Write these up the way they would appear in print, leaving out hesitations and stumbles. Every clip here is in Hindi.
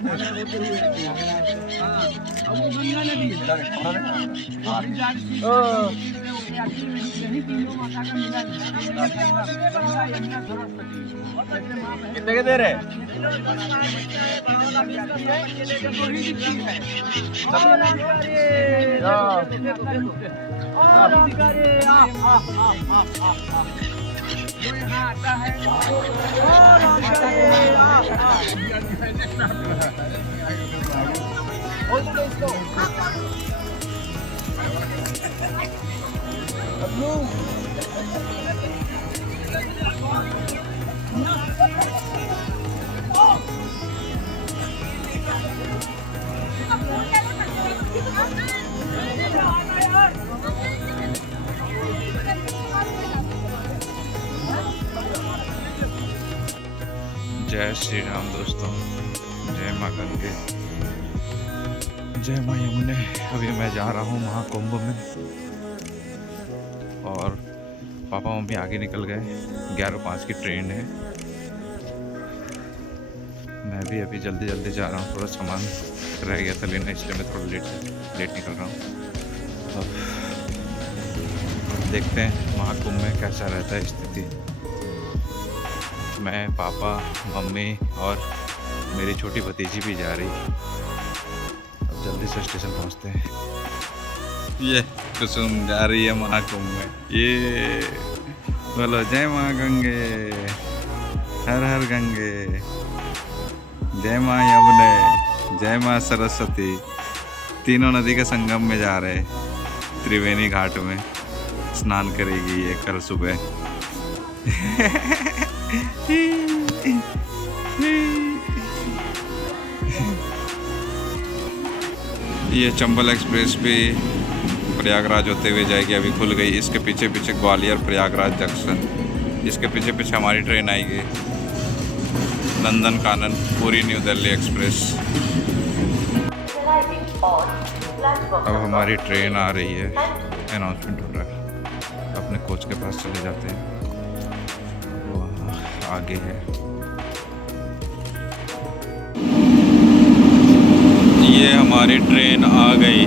अब वो गंगा नदी है। यही तीनों माता का मिलन है। गंगा यमुना सरस्वती। कितने के दे रहे? जय श्री राम दोस्तों, जय माँ गंगे, जय माँ यमुने। अभी मैं जा रहा हूँ महाकुंभ में और पापा मम्मी आगे निकल गए। 11:05 की ट्रेन है। मैं भी अभी जल्दी जल्दी जा रहा हूँ, थोड़ा सामान रह गया था लेना, इसलिए मैं थोड़ा लेट निकल रहा हूँ। अब देखते हैं महाकुंभ में कैसा रहता है स्थिति। मैं, पापा, मम्मी और मेरी छोटी भतीजी भी जा रही। अब जल्दी से स्टेशन पहुंचते हैं। ये कुसुम जा रही है महाकुंभ में। ये बोलो जय माँ गंगे, हर हर गंगे, जय माँ यमुने, जय माँ सरस्वती। तीनों नदी के संगम में जा रहे, त्रिवेणी घाट में स्नान करेगी ये कल सुबह। ये चंबल एक्सप्रेस भी प्रयागराज होते हुए जाएगी, अभी खुल गई। इसके पीछे पीछे ग्वालियर प्रयागराज जंक्शन, इसके पीछे पीछे हमारी ट्रेन आएगी नंदन कानन पूरी न्यू दिल्ली एक्सप्रेस। अब हमारी ट्रेन आ रही है, अनाउंसमेंट हो रहा है। अपने कोच के पास चले जाते हैं, आगे है। ये हमारी ट्रेन आ गई,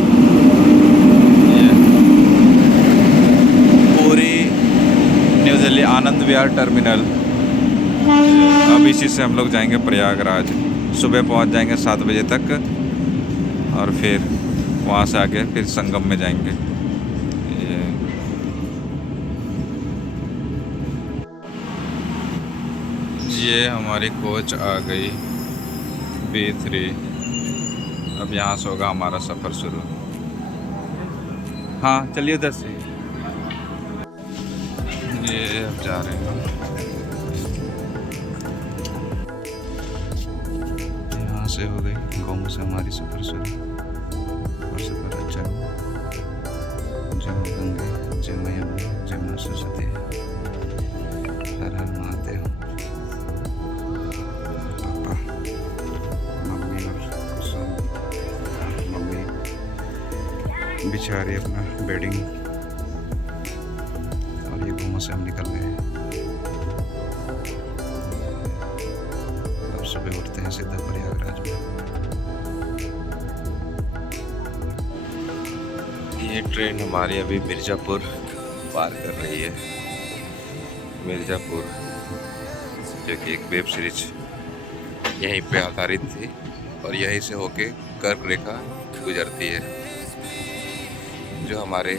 ये पूरी न्यू दिल्ली आनंद विहार टर्मिनल। अब इसी से हम लोग जाएंगे प्रयागराज। सुबह पहुंच जाएंगे 7 बजे तक और फिर वहां से आगे फिर संगम में जाएंगे। ये हमारी कोच आ गई B3। अब यहाँ से होगा हमारा सफ़र शुरू। हाँ चलिए उधर से। ये अब जा रहे हैं, यहाँ से हो गई गाँव से हमारी सफ़र शुरू और सफ़र अच्छा हुआ। जय माँ गंगे, जय माँ यमुने, जय माँ सरस्वती, हर हर महादेव। बिछा रही अपना बेडिंग और ये घूमों से हम निकल गए। अब सुबह उठते हैं सीधा प्रयागराज में। ये ट्रेन हमारी अभी मिर्ज़ापुर पार कर रही है। मिर्ज़ापुर जो कि एक वेब सीरीज यहीं पे आधारित थी और यहीं से होके कर्क रेखा गुजरती है जो हमारे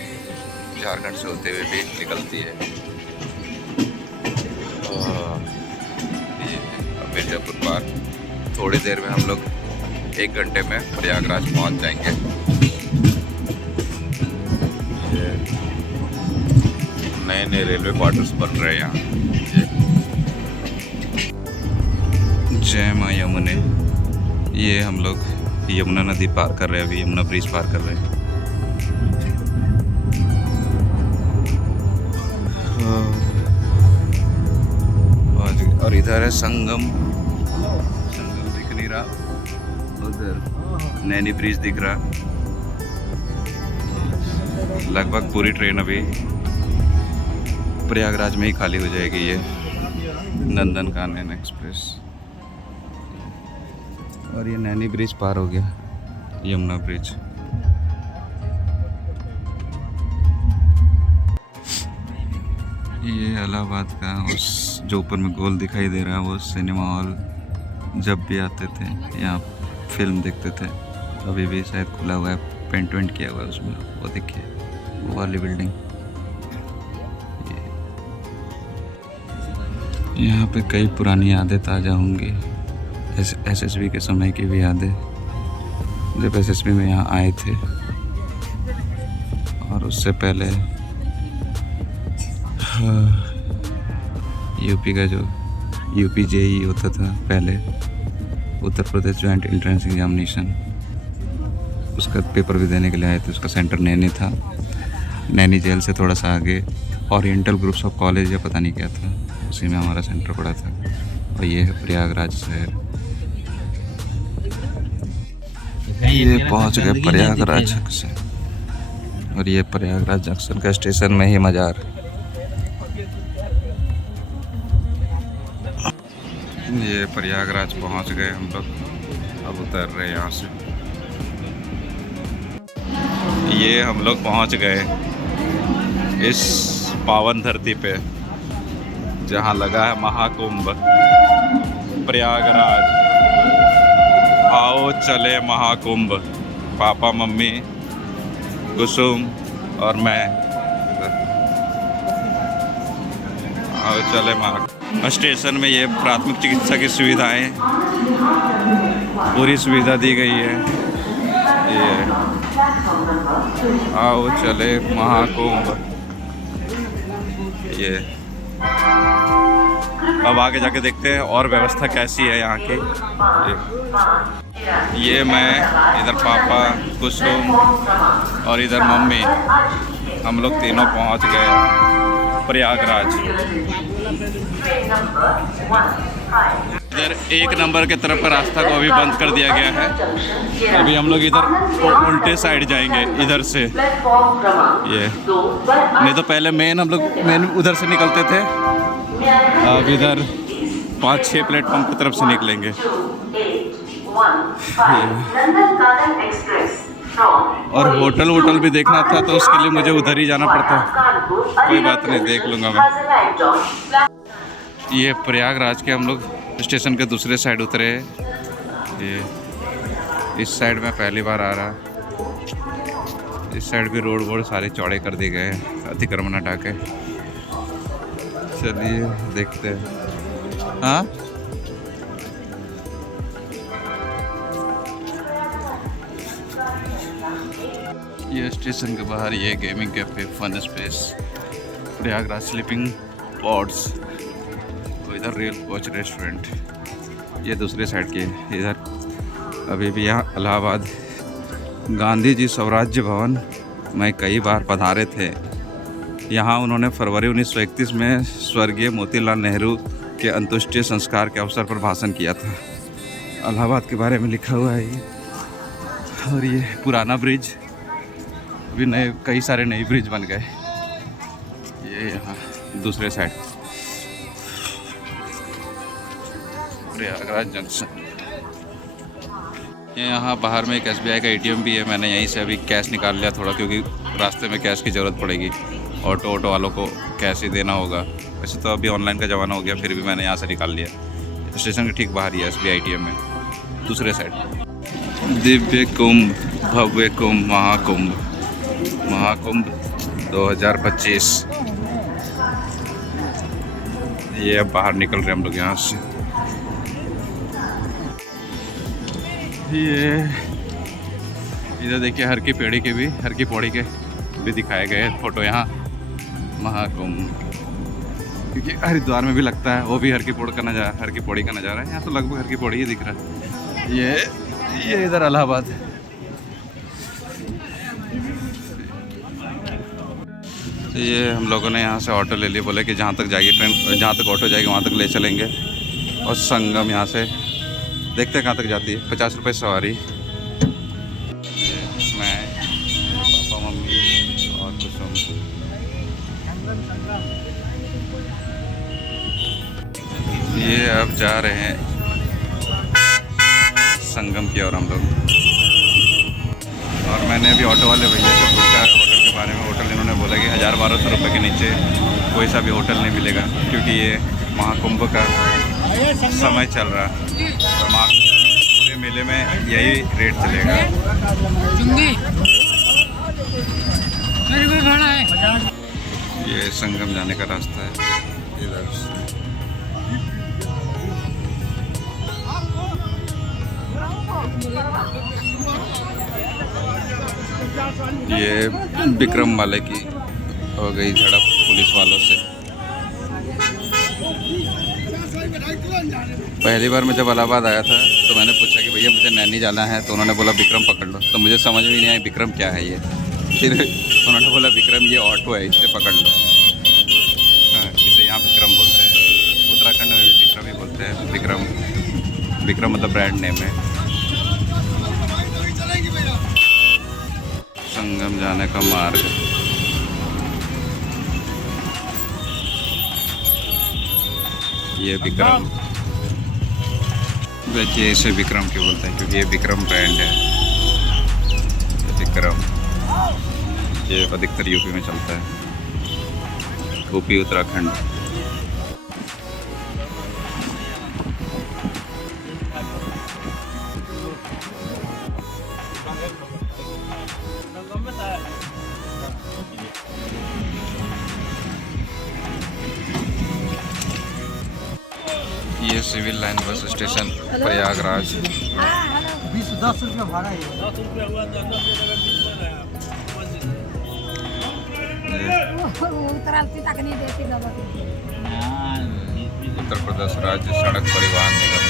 झारखंड से होते हुए भी निकलती है। ये मिर्ज़ापुर पार थोड़ी देर में हम लोग 1 घंटे में प्रयागराज पहुंच जाएंगे। नए नए रेलवे क्वार्टर्स बन रहे हैं यहाँ। जय माँ यमुने। ये हम लोग यमुना नदी पार कर रहे हैं, अभी यमुना ब्रिज पार कर रहे हैं। और इधर है संगम। संगम दिख नहीं रहा, उधर नैनी ब्रिज दिख रहा। लगभग पूरी ट्रेन अभी प्रयागराज में ही खाली हो जाएगी। ये नंदन कानन एक्सप्रेस और ये नैनी ब्रिज पार हो गया, यमुना ब्रिज। ये इलाहाबाद का उस जो ऊपर में गोल दिखाई दे रहा है वो सिनेमा हॉल। जब भी आते थे यहाँ फिल्म देखते थे। अभी भी शायद खुला हुआ है, पेंट वेंट किया हुआ है उसमें, वो देखिए वो वाली बिल्डिंग। यहाँ पे कई पुरानी यादें ताज़ा होंगी, एसएसबी के समय की भी यादें, जब एसएसबी में यहाँ आए थे। और उससे पहले यूपी का जो यूपी जेई होता था पहले, Uttar Pradesh joint entrance examination, उसका पेपर भी देने के लिए आए थे। उसका सेंटर नैनी था। नैनी जेल से थोड़ा सा आगे ओरिएंटल ग्रुप्स ऑफ कॉलेज या पता नहीं क्या था, उसी में हमारा सेंटर पड़ा था। और ये है प्रयागराज शहर। ये पहुंच गए प्रयागराज जंक्शन। और ये प्रयागराज जंक्शन का स्टेशन में ही मज़ार। ये प्रयागराज पहुंच गए हम लोग, अब उतर रहे यहाँ से। ये हम लोग पहुंच गए इस पावन धरती पे जहाँ लगा है महाकुंभ, प्रयागराज। आओ चले महाकुंभ, पापा मम्मी कुसुम और मैं। आओ चले महाकुंभ। स्टेशन में ये प्राथमिक चिकित्सा की सुविधाएं, पूरी सुविधा दी गई है। ये आओ चले महाकुंभ। ये अब आगे जाके देखते हैं और व्यवस्था कैसी है यहाँ की। ये मैं, इधर पापा कुसुम और इधर मम्मी, हम लोग तीनों पहुँच गए प्रयागराज। इधर 1 नंबर के तरफ का रास्ता को अभी बंद कर दिया गया है। अभी हम लोग इधर उल्टे साइड जाएंगे, इधर से। ये नहीं तो पहले हम लोग मेन उधर से निकलते थे, अब इधर 5-6 प्लेटफॉर्म की तरफ से निकलेंगे। और होटल भी देखना था तो उसके लिए मुझे उधर ही जाना पड़ता। कोई बात नहीं, देख लूँगा मैं। ये प्रयागराज के हम लोग स्टेशन के दूसरे साइड उतरे। ये इस साइड में पहली बार आ रहा। इस साइड भी रोड सारे चौड़े कर दिए गए हैं, अतिक्रमण हटा के। चलिए देखते हैं। हाँ, ये स्टेशन के बाहर ये gaming cafe, fun space, Prayagraj sleeping pods, इधर रेल कोच रेस्टोरेंट। ये दूसरे साइड के। इधर अभी भी यहाँ इलाहाबाद गांधी जी स्वराज्य भवन में कई बार पधारे थे। यहाँ उन्होंने फरवरी 1931 में स्वर्गीय मोतीलाल नेहरू के अंत्येष्टि संस्कार के अवसर पर भाषण किया था। इलाहाबाद के बारे में लिखा हुआ है ये। और ये पुराना ब्रिज, अभी कई सारे नए ब्रिज बन गए। ये यहाँ दूसरे साइड प्रयागराज जंक्शन। ये यहाँ बाहर में एक SBI का ATM भी है। मैंने यहीं से अभी कैश निकाल लिया थोड़ा, क्योंकि रास्ते में कैश की ज़रूरत पड़ेगी। ऑटो वालों को कैश ही देना होगा। वैसे तो अभी ऑनलाइन का ज़माना हो गया, फिर भी मैंने यहाँ से निकाल लिया। स्टेशन के ठीक बाहर ही है SBI ATM में, दूसरे साइड। दिव्य कुंभ, भव्य कुंभ, महाकुंभ 2025। ये अब बाहर निकल रहे हम लोग यहाँ से। ये इधर देखिए हर की पौड़ी के भी दिखाए गए फोटो यहाँ। महाकुंभ क्योंकि हरिद्वार में भी लगता है, वो भी हर की पौड़ी का नज़ारा है। यहाँ तो लगभग हर की पौड़ी ही दिख रहा है। ये इधर इलाहाबाद। तो ये हम लोगों ने यहाँ से ऑटो ले लिए, बोले कि जहाँ तक जाइए ट्रेन, जहाँ तक ऑटो जाएगी वहाँ तक ले चलेंगे। और संगम यहाँ से देखते हैं कहाँ तक जाती है। 50 रुपये सवारी। मैं, पापा मम्मी और कुसुम। ये अब जा रहे हैं संगम की ओर हम लोग। और मैंने अभी ऑटो वाले भैया से पूछा होटल के बारे में। होटल इन्होंने बोला कि 1000-1200 रुपये के नीचे कोई सा भी होटल नहीं मिलेगा, क्योंकि ये महाकुंभ का समय चल रहा है। तो पूरे मेले में यही रेट चलेगा। ये संगम जाने का रास्ता है इधर से। ये विक्रम वाले की हो गई झड़प पुलिस वालों से। पहली बार मैं जब इलाहाबाद आया था तो मैंने पूछा कि भैया मुझे नैनी जाना है, तो उन्होंने बोला विक्रम पकड़ लो। तो मुझे समझ में नहीं आया विक्रम क्या है ये। फिर उन्होंने बोला विक्रम ये ऑटो है, इससे पकड़ लो। हाँ, इसे यहाँ विक्रम बोलते हैं। उत्तराखंड में भी विक्रम ही बोलते हैं। विक्रम मतलब ब्रांड नेम है। संगम जाने का मार्ग। ये विक्रम, देखिए इसे विक्रम क्यों बोलते हैं, क्योंकि ये विक्रम ब्रांड है। विक्रम ये अधिकतर यूपी में चलता है, यूपी उत्तराखंड। ये civil line bus station Prayagraj. 10 रुपया भाड़ा है। 10 रुपया हुआ तो उत्तर प्रदेश राज्य सड़क परिवहन निगम।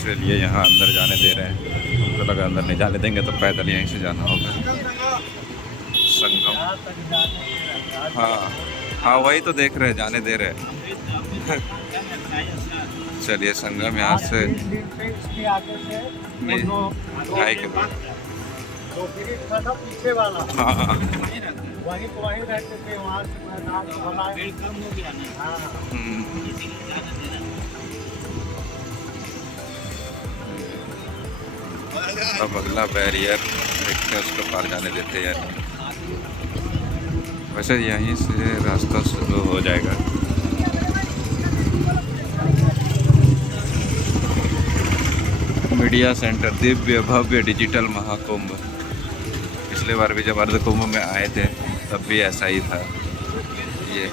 चलिए यहाँ अंदर जाने दे रहे हैं। तो लगा अंदर नहीं जाने देंगे तो पैदल यहीं से जाना होगा। संगम, हाँ वही तो देख रहे हैं, जाने दे रहे हैं। चलिए संगम यहाँ से 2.5 किलोमीटर। पीछे वाला हाँ वहीं रहते थे, वहाँ अब अगला बैरियर देखते हैं, उसको पार जाने देते हैं। वैसे यहीं से रास्ता शुरू हो जाएगा। मीडिया सेंटर, दिव्य भव्य डिजिटल महाकुंभ। पिछले बार भी जब अर्ध कुंभ में आए थे तब भी ऐसा ही था। ये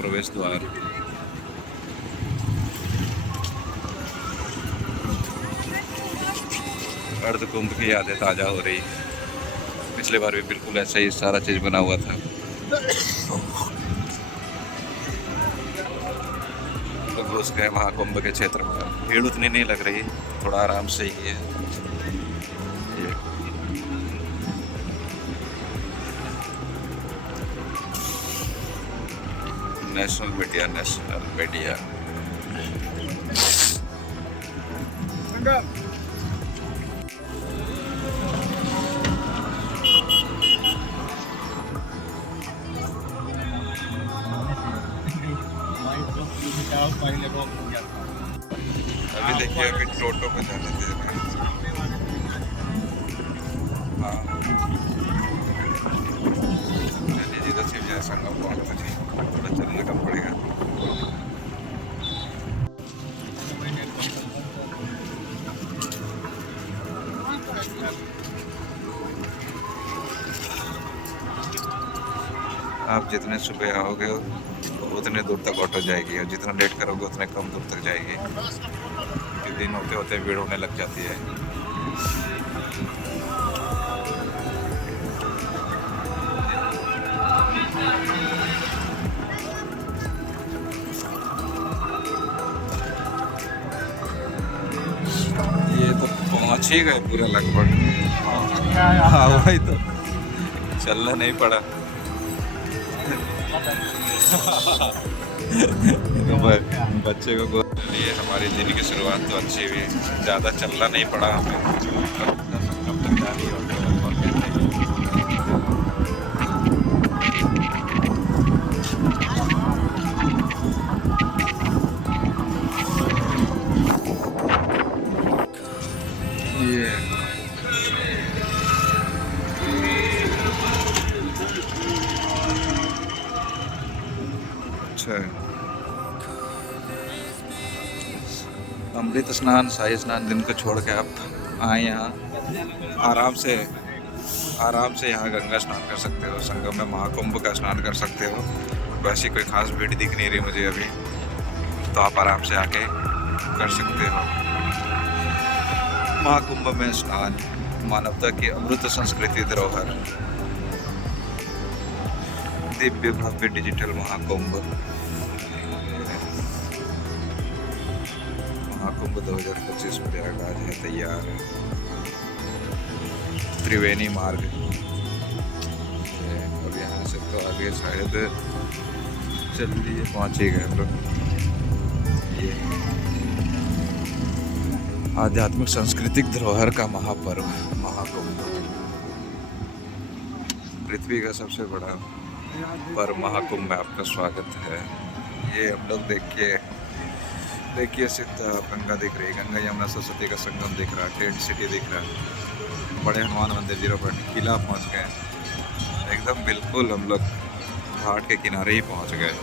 प्रवेश द्वार। अर्ध कुंभ की यादें ताज़ा हो रही। पिछले बार भी बिल्कुल ऐसा ही सारा चीज़ बना हुआ था। तो घुस गए महाकुंभ के क्षेत्र में। भीड़ उतनी नहीं लग रही, थोड़ा आराम से ही है। ये नेशनल मीडिया। अभी देखिए, अभी टोटो पे जाने दे रहे हैं। हाँ चलिए, जिधर से भी संगम पहुँचते थे थोड़ा चलने का पड़ेगा। आप जितने सुबह आओगे उतने दूर तक ऑटो जाएगी, और जितना लेट करोगे उतने कम दूर तक जाएगी। दिन होते होते भीड़ होने लग जाती है। ही गए पूरा लगभग। हाँ वही तो, चलना नहीं पड़ा। बच्चे को लिए हमारी दिन की शुरुआत तो अच्छी हुई, ज़्यादा चलना नहीं पड़ा हमें। कब तक जा रही होगी और कहते हैं ये अच्छा अमृत स्नान, शाही स्नान दिन को छोड़ के आप आए यहाँ आराम से यहाँ गंगा स्नान कर सकते हो, संगम में महाकुंभ का स्नान कर सकते हो। वैसी कोई खास भीड़ दिख नहीं रही मुझे अभी, तो आप आराम से आके कर सकते हो। महाकुंभ में स्नान, मानवता की अमृत संस्कृति धरोहर, दिव्य भव्य डिजिटल महाकुंभ। महाकुंभ 2025 प्रयागराज है तैयार। त्रिवेणी मार्ग, और यहाँ से तो आगे शायद जल्दी पहुँच ही गए हम लोग। ये आध्यात्मिक सांस्कृतिक धरोहर का महापर्व महाकुंभ, पृथ्वी का सबसे बड़ा पर्व महाकुंभ में आपका स्वागत है। ये हम लोग देखिए सिद्ध गंगा दिख रही है, गंगा यमुना सरस्वती का संगम दिख रहा है, टेंट सिटी दिख रहा है, बड़े हनुमान मंदिर 0 पॉइंट किला पहुंच गए। एकदम बिल्कुल हम लोग घाट के किनारे ही पहुंच गए।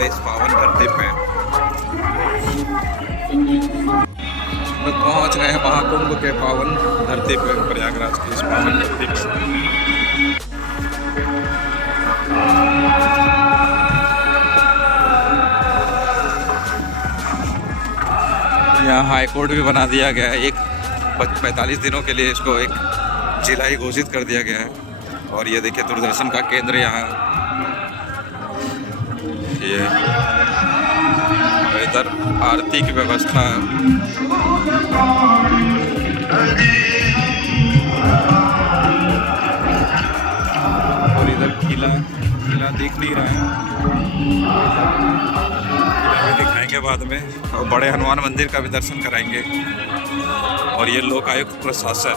इस पावन धरती पे लोग पहुंच गए हैं, महाकुंभ के पावन धरती पे, प्रयागराज की इस पावन धरती पे। यहाँ हाई कोर्ट भी बना दिया गया है, एक 45 दिनों के लिए इसको एक जिला ही घोषित कर दिया गया है। और ये देखिए दूरदर्शन का केंद्र यहाँ, ये इधर आरती की व्यवस्था है। और इधर किला दिख नहीं रहा है, किला भी दिखाएंगे बाद में, और बड़े हनुमान मंदिर का भी दर्शन कराएंगे। और ये लोक आयुक्त प्रशासन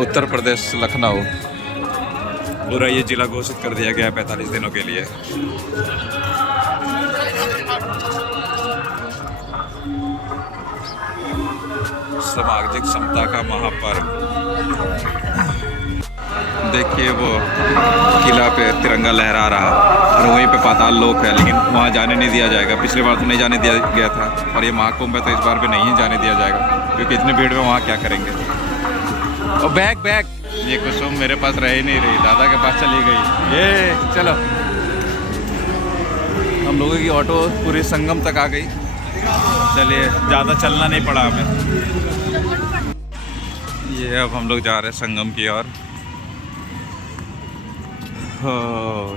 उत्तर प्रदेश लखनऊ, पूरा ये जिला घोषित कर दिया गया है 45 दिनों के लिए। सामाजिक समता का महापर्व। देखिए वो किला पे तिरंगा लहरा रहा, और वहीं पे पाताल लोक है, लेकिन वहाँ जाने नहीं दिया जाएगा। पिछली बार तो नहीं जाने दिया गया था, और ये महाकुंभ है तो इस बार भी नहीं जाने दिया जाएगा, क्योंकि इतनी भीड़ में वहाँ क्या करेंगे। और बैग ये कुसुम मेरे पास रह ही नहीं रही, दादा के पास चली गई। ये चलो, हम लोगों की ऑटो पूरी संगम तक आ गई। चलिए, ज़्यादा चलना नहीं पड़ा हमें। ये अब हम लोग जा रहे हैं संगम की ओर।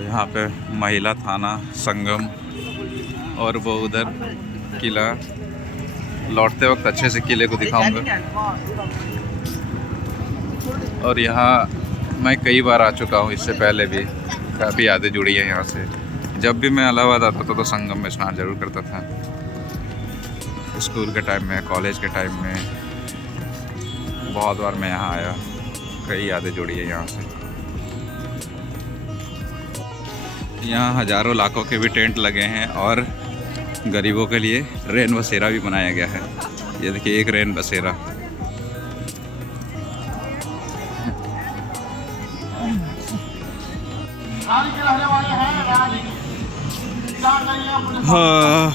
यहाँ पे महिला थाना संगम, और वो उधर किला। लौटते वक्त अच्छे से किले को दिखाऊंगा। और यहाँ मैं कई बार आ चुका हूँ, इससे पहले भी काफ़ी यादें जुड़ी हैं यहाँ से। जब भी मैं इलाहाबाद आता था तो संगम में स्नान जरूर करता था, स्कूल के टाइम में, कॉलेज के टाइम में। बहुत बार मैं यहाँ आया, कई यादें जुड़ी है यहाँ से। यहाँ हज़ारों लाखों के भी टेंट लगे हैं, और गरीबों के लिए रेन बसेरा भी बनाया गया है। ये देखिए, एक रेन बसेरा। हाँ,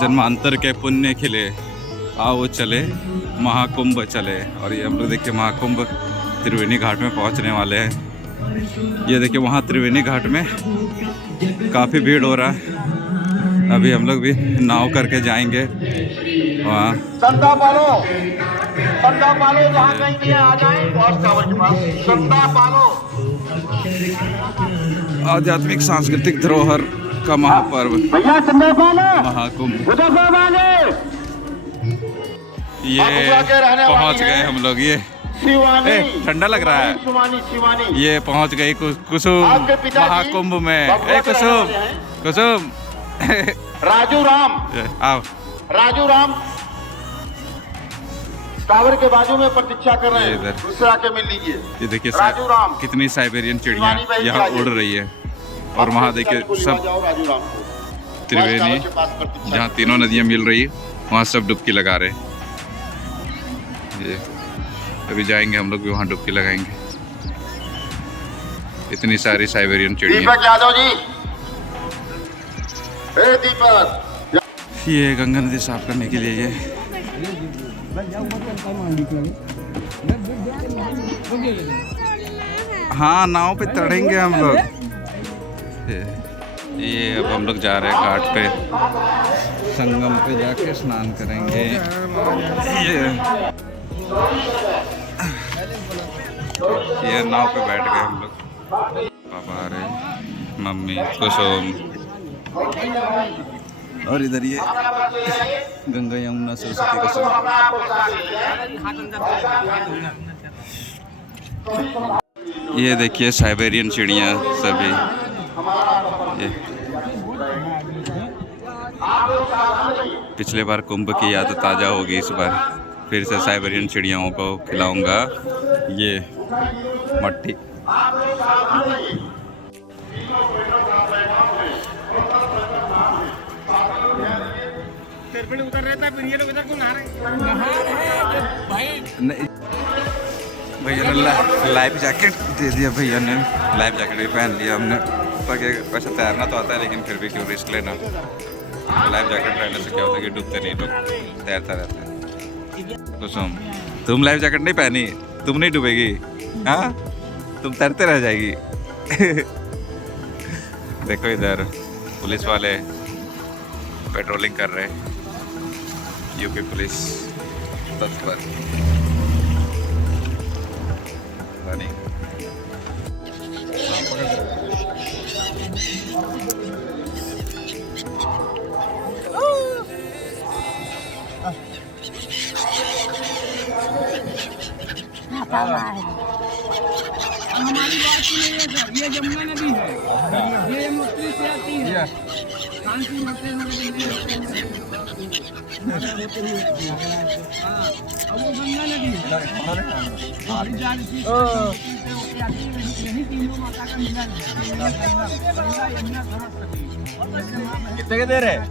जन्मांतर के पुण्य खिले, आओ चले महाकुंभ चले। और ये हम लोग देखिए महाकुंभ त्रिवेणी घाट में पहुंचने वाले हैं। ये देखिए वहाँ त्रिवेणी घाट में काफ़ी भीड़ हो रहा है। अभी हम लोग भी नाव करके जाएंगे वहाँ। संता पालो जहाँ कहीं भी आ जाए वॉच टावर के पास संता पालो। आध्यात्मिक सांस्कृतिक धरोहर का महापर्व भैया संता पालो महाकुंभ। उधर से वाले ये पहुंच गए हम लोग। ये शिवानी ठंडा लग रहा है। शिवानी ये पहुंच गई कुसुम आपके पिताजी महाकुंभ में। बबुआ ए के कुसुम रहने वाले हैं। कुसुम राजू राम आओ। टावर के बाजू में प्रतीक्षा कर रहे ये हैं। इधर। दूसरे आके मिल लीजिए। ये देखिए राजू राम। कितनी साइबेरियन चिड़िया शिवानी बहन यहाँ की उड़ रही है। और वहाँ देखिए सब जाओ राजू राम को त्रिवेणी के पास प्रतीक्षा जहाँ तीनों नदियाँ मिल रही है वहाँ सब डुबकी लगा रहे हैं। ये अभी जाएंगे हम लोग भी वहाँ डुबकी लगाएंगे। इतनी सारी साइबेरियन चिड़िया। दीपक यादव जी दीपक ये गंगा नदी साफ करने के लिए ये हाँ नाव पे चढ़ेंगे हम लोग। ये अब हम लोग जा रहे हैं घाट पे, संगम पे जाके स्नान करेंगे। ये नाव पे बैठ गए हम लोग। पापा आ रहे, मम्मी, कुसुम और इधर ये गंगा यमुना सरस्वती का संगम। ये देखिए साइबेरियन चिड़िया सभी। ये पिछले बार कुंभ की याद ताज़ा होगी, इस बार फिर से साइबेरियन चिड़ियाओं को खिलाऊंगा ये मट्टी। उतर रहता है फिर ये लोग इधर क्यों नहा रहे हैं? भैया ने लाइफ जैकेट दे दिया। भैया ने लाइफ जैकेट भी पहन लिया हमने। वैसे तैरना तो आता है लेकिन फिर भी क्यों रिस्क लेना। लाइफ जैकेट पहनने से क्या होता है कि डूबते नहीं, लोग तैरता रहता है। कुसुम तुम लाइफ जैकेट नहीं पहनी, तुम नहीं डूबेगी। हाँ तुम तैरते रह जाएगी। देखो इधर पुलिस वाले पेट्रोलिंग कर रहे हैं। यूपी पुलिस तत्पर। नहीं हमारी बात सुनिए सर, ये यमुना नदी है, ये मुक्ति से आती है। शांति मते हाँ, और वो गंगा नदी है। यही तीनों माता का मिलन है। गंगा यमुना सरस्वती। कितने के दे रहे हैं?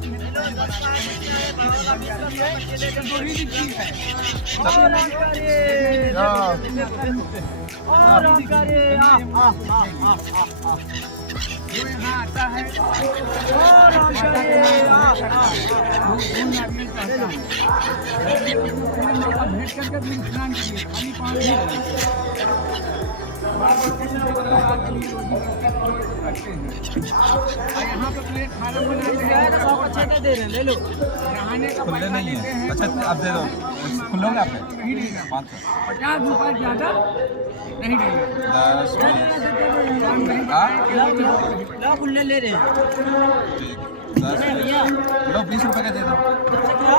जो यहाँ आता है भेंट करके दिन स्नान किए, खाली पानी यहाँ पे प्लेट खाना बनाते हैं। दे रहे हैं, ले लो। नहाने का खुले नहीं है। अच्छा आप दे दो, खुलोगे आप? नहीं देगा, 50 रुपये ज़्यादा नहीं देगा। 10 खुले ले रहे हैं, 10 लो 20 रुपये का दे दो।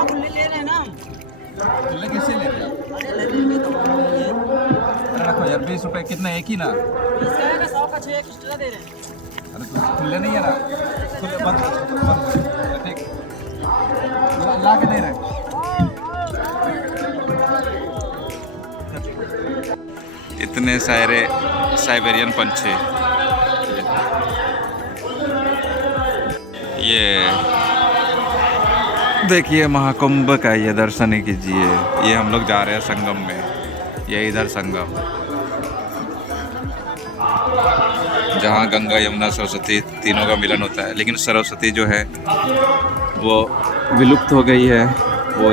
खुले ले रहे हैं ना। खुले किससे ले रहे हैं? रखो यार 20 रुपये कितना, एक ही ना? 100 का 6 एक्स्ट्रा दे रहे हैं। अरे खुले नहीं है ना, खुले बंद ठीक ला के दे रहे। इतने सारे साइबेरियन पंछी। ये देखिए महाकुंभ का ये दर्शन कीजिए। ये हम लोग जा रहे हैं संगम में। ये इधर संगम जहाँ गंगा यमुना सरस्वती तीनों का मिलन होता है। लेकिन सरस्वती जो है वो विलुप्त हो गई है। वो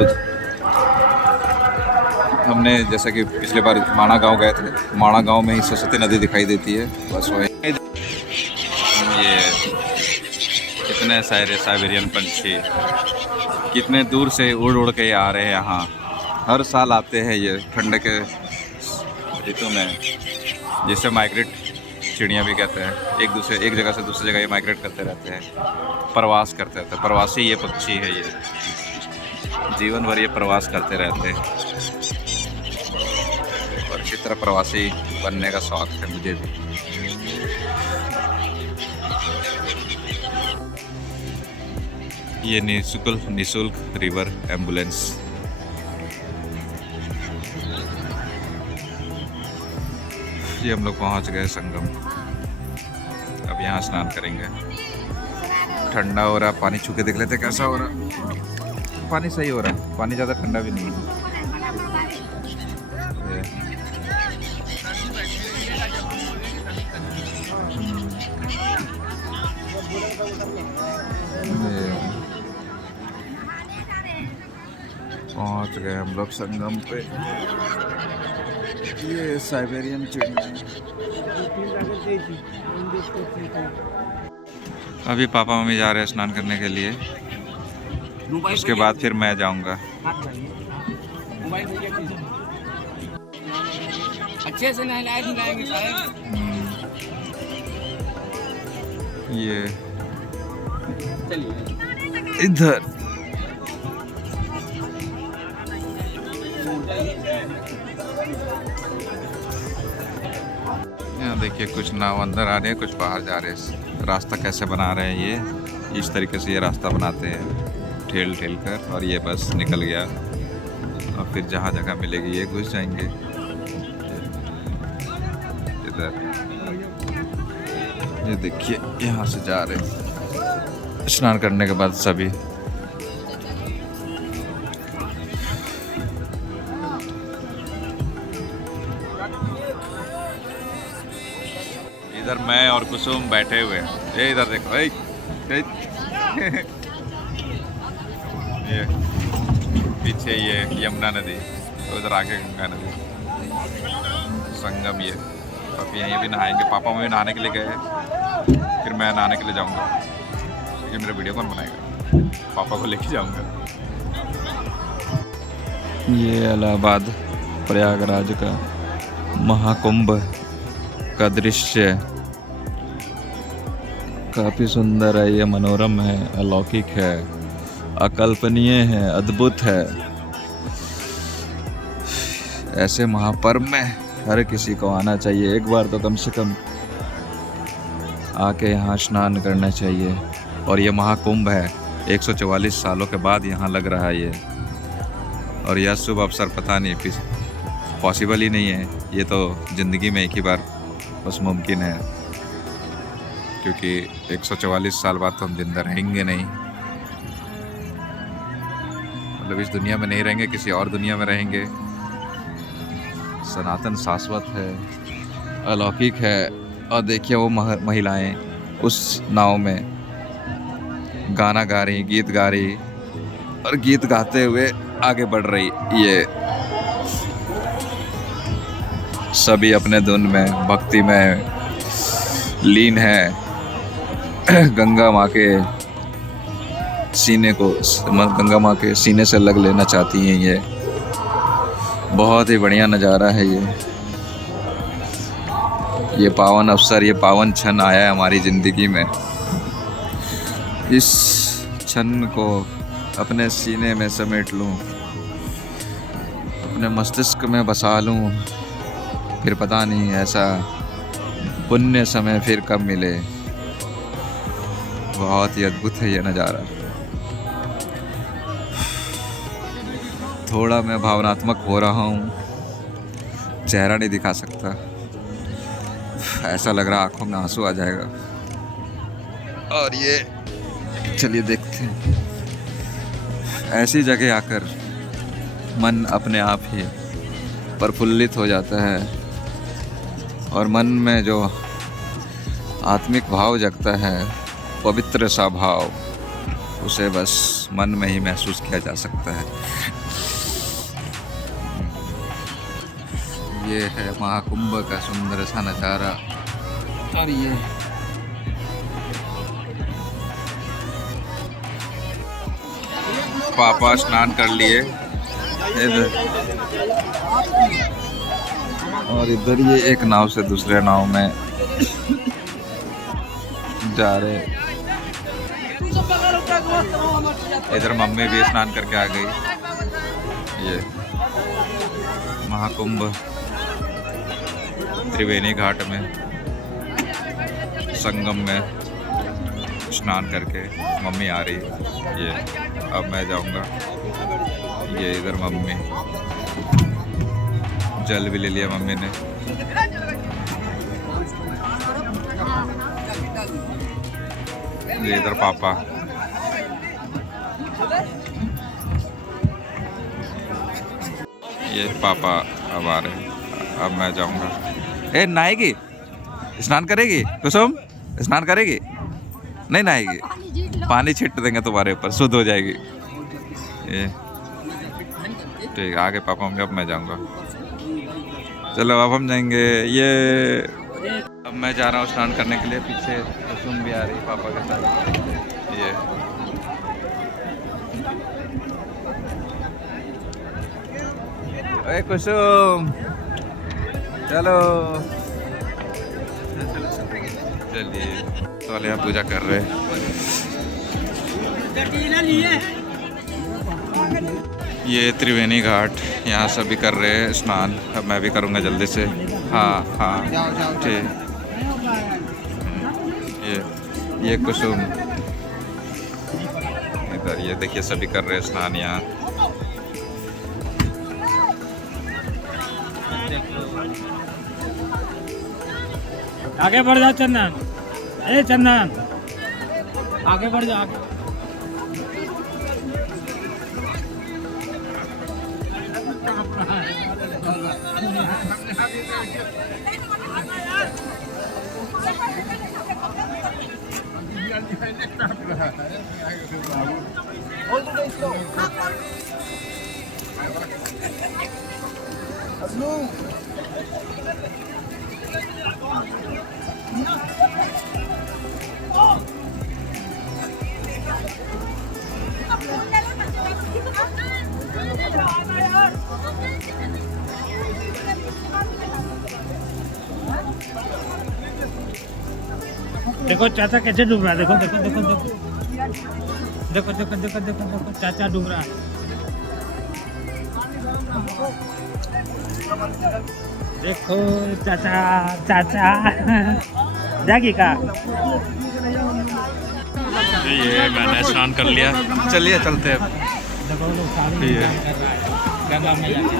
हमने जैसा कि पिछले बार माणा गांव गए थे, माणा गांव में ही सरस्वती नदी दिखाई देती है, बस वही। ये कितने सारे साइबेरियन पंछी कितने दूर से उड़ उड़ के आ रहे हैं यहाँ। हर साल आते हैं ये ठंड के ऋतु में, जिसे माइग्रेट चिड़िया भी कहते हैं। एक जगह से दूसरी जगह ये माइग्रेट करते रहते हैं, प्रवास करते रहते हैं। प्रवासी ये पक्षी है, ये जीवन भर ये प्रवास करते रहते हैं। और इसी तरह प्रवासी बनने का शौक है मुझे भी। ये निशुल्क रिवर एम्बुलेंस। ये हम लोग पहुंच गए संगम। अब यहाँ स्नान करेंगे। ठंडा हो रहा, पानी छू के देख लेते कैसा हो रहा। पानी सही हो रहा है, पानी ज़्यादा ठंडा भी नहीं है। पहुंच गए हम लोग संगम पे। ये साइबेरियन चिड़िया। अभी पापा मम्मी जा रहे हैं स्नान करने के लिए, उसके बाद फिर मैं जाऊंगा। अच्छे से नहलाए धुलाएंगे साहब। ये इधर यहाँ देखिए, कुछ नाव अंदर आ रहे हैं, कुछ बाहर जा रहे हैं। रास्ता कैसे बना रहे हैं ये, इस तरीके से ये रास्ता बनाते हैं ठेल कर, और ये बस निकल गया। और फिर जहाँ जगह मिलेगी ये घुस जाएंगे। इधर ये देखिए, यहाँ से जा रहे हैं स्नान करने के बाद सभी। इधर मैं और कुसुम बैठे हुए हैं। ये इधर देखो, ये पीछे ये यमुना नदी, तो उधर आगे गंगा नदी, संगम। ये अब यहीं भी नहाएंगे। पापा मम्मी नहाने के लिए गए, फिर मैं नहाने के लिए जाऊंगा, क्योंकि मेरा वीडियो कौन बनाएगा। पापा को लेके जाऊंगा। ये इलाहाबाद प्रयागराज का महाकुंभ का दृश्य काफ़ी सुंदर है। ये मनोरम है, अलौकिक है, अकल्पनीय है, अद्भुत है। ऐसे महापर्व में हर किसी को आना चाहिए, एक बार तो कम से कम आके यहाँ स्नान करना चाहिए। और ये महाकुंभ है, 144 सालों के बाद यहाँ लग रहा है ये। और यह शुभ अवसर पता नहीं पॉसिबल ही नहीं है, ये तो ज़िंदगी में एक ही बार बस मुमकिन है, क्योंकि 144 साल बाद तो हम जिंदा रहेंगे नहीं। मतलब इस दुनिया में नहीं रहेंगे, किसी और दुनिया में रहेंगे। सनातन शाश्वत है, अलौकिक है। और देखिए वो महिलाएं उस नाव में गाना गा रही, गीत गा रही, और गीत गाते हुए आगे बढ़ रही। ये सभी अपने धुन में, भक्ति में लीन है। गंगा माँ के सीने को, गंगा माँ के सीने से लग लेना चाहती हैं। ये बहुत ही बढ़िया नज़ारा है। ये पावन अवसर, ये पावन क्षण आया है हमारी ज़िंदगी में। इस क्षण को अपने सीने में समेट लूं, अपने मस्तिष्क में बसा लूं, फिर पता नहीं ऐसा पुण्य समय फिर कब मिले। बहुत ही अद्भुत है ये नज़ारा। थोड़ा मैं भावनात्मक हो रहा हूँ, चेहरा नहीं दिखा सकता, ऐसा लग रहा आंखों में आंसू आ जाएगा। और ये चलिए देखते हैं। ऐसी जगह आकर मन अपने आप ही प्रफुल्लित हो जाता है, और मन में जो आत्मिक भाव जगता है, पवित्र सा भाव, उसे बस मन में ही महसूस किया जा सकता है। ये है महाकुंभ का सुंदर सा नज़ारा। और ये पापा स्नान कर लिए इधर, और इधर ये एक नाव से दूसरे नाव में जा रहे। इधर मम्मी भी स्नान करके आ गई। ये महाकुंभ त्रिवेणी घाट में संगम में स्नान करके मम्मी आ रही। ये अब मैं जाऊंगा। ये इधर मम्मी, जल भी ले लिया मम्मी ने। ये इधर पापा। ये पापा अब आ रहे हैं। अब मैं जाऊंगा। ए नहाएगी, स्नान करेगी कुसुम? स्नान करेगी? नहीं नहाएगी, पानी छिट देंगे तुम्हारे ऊपर, शुद्ध हो जाएगी। ये ठीक, आगे पापा होंगे, अब मैं जाऊंगा। चलो अब हम जाएंगे। ये अब मैं जा रहा हूँ स्नान करने के लिए। पीछे कुसुम भी आ रही पापा के साथ। ये अरे कुसुम चलो, चलिए। तो वाले यहाँ पूजा कर रहे हैं। ये त्रिवेणी घाट, यहाँ सभी कर रहे हैं स्नान। अब मैं भी करूँगा जल्दी से। हाँ हाँ ठीक। ये कुसुम इधर, ये देखिए सभी कर रहे हैं स्नान यहाँ। आगे बढ़ जाओ चंदन। ए चंदन आगे बढ़ जाओ। देखो चाचा कैसे डूब रहा है। देखो देखो देखो देखो देखो देखो देखो देखो देखो चाचा डूब रहा है। देखो चाचा चाचा जागी का। ये मैंने स्नान कर लिया। चलिए चलते हैं। देखो लोग साड़ी में कर रहा है गंगा में जाके।